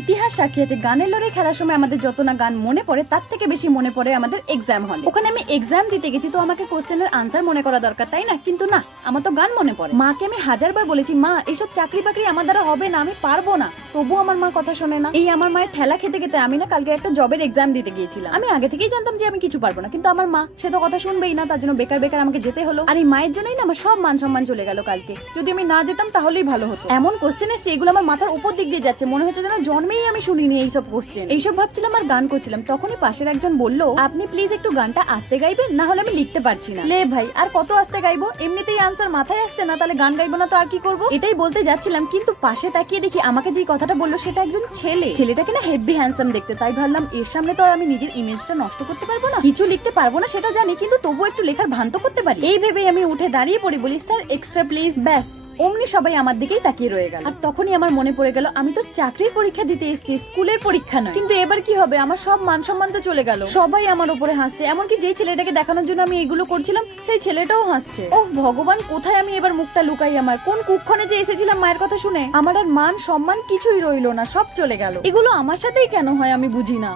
ইতিহাস সাক্ষী আছে গানের লড়াই খেলার সময় আমাদের যত না গান মনে পড়ে তার থেকে বেশি মনে পড়ে আমাদের এক্সাম হলে। ওখানে আমি এক্সাম দিতে গেছি তো আমাকে কোশ্চেনের আনসার মনে করা দরকার, তাই না? কিন্তু না, আমার তো গান মনে পড়ে। মাকে আমি হাজারবার বলেছি, মা এইসব চাকরি বাকরি আমার দ্বারা হবে না, আমি পারবো না, তবু আমার মা কথা শোনে না। এই আমার মায়ের ঠেলা খেতে খেতে আমি না কালকে একটা জবের এক্সাম দিতে গিয়েছিলাম। আমি আগে থেকেই জানতাম যে আমি কিছু পারবো না, কিন্তু আমার মা সে তো কথা শুনবেই না, তার জন্য বেকার বেকার আমাকে যেতে হলো। আর এই মায়ের জন্যই না আমার সব মান সম্মান চলে গেল কালকে। যদি আমি না যেতাম তাহলেই ভালো হতো। এমন কোশ্চেন এসছে এগুলো আমার মাথার উপর দিক দিয়ে যাচ্ছে, মনে হচ্ছে যেন জন্মেই আমি শুনিনি এইসব কোশ্চেন। এইসব ভাবছিলাম আর গান করছিলাম, তখনই পাশের একজন বলল, আপনি প্লিজ একটু গানটা আস্তে গাইবেন, না হলে আমি লিখতে পারছি না। লে ভাই, আর কত আস্তে গাইবো? এমনিতেই আনসার মাথায় আসছে না, তাহলে গান গাইবো না তো আর কি করবো? এটাই বলতে যাচ্ছিলাম, কিন্তু পাশে তাকিয়ে দেখি আমাকে যে কথাটা বললো সেটা একজন ছেলে। ছেলেটাকে না হেভি হ্যান্ডসাম দেখতে, তাই ভাবলাম এর সামনে তো আর আমি নিজের ইমেজটা নষ্ট করতে পারবো না। কিছু লিখতে পারবো না সেটা জানি, কিন্তু তবু একটু লেখার ভান তো করতে পারি। এই ভেবেই আমি উঠে দাঁড়িয়ে পড়ি, বলি স্যার এক্সট্রা প্লিজ। ব্যাস, অমনি সবাই আমার দিকেই তাকিয়ে রয়ে গেল। আর তখনই আমার মনে পড়ে গেল আমি তো চাকরির পরীক্ষা দিতে এসেছি, স্কুলের পরীক্ষা নয়। কিন্তু এবার কি হবে? আমার সব মান সম্মান তো চলে গেল। সবাই আমার উপরে হাসছে, এমনকি যেই ছেলেটাকে দেখানোর জন্য আমি এগুলো করছিলাম সেই ছেলেটাও হাসছে। ওহ ভগবান, কোথায় আমি এবার মুখটা লুকাই? আমার কোন কুক্ষণে যে এসেছিলাম মায়ের কথা শুনে, আমার আর মান সম্মান কিছুই রইলো না, সব চলে গেল। এগুলো আমার সাথেই কেন হয় আমি বুঝি না।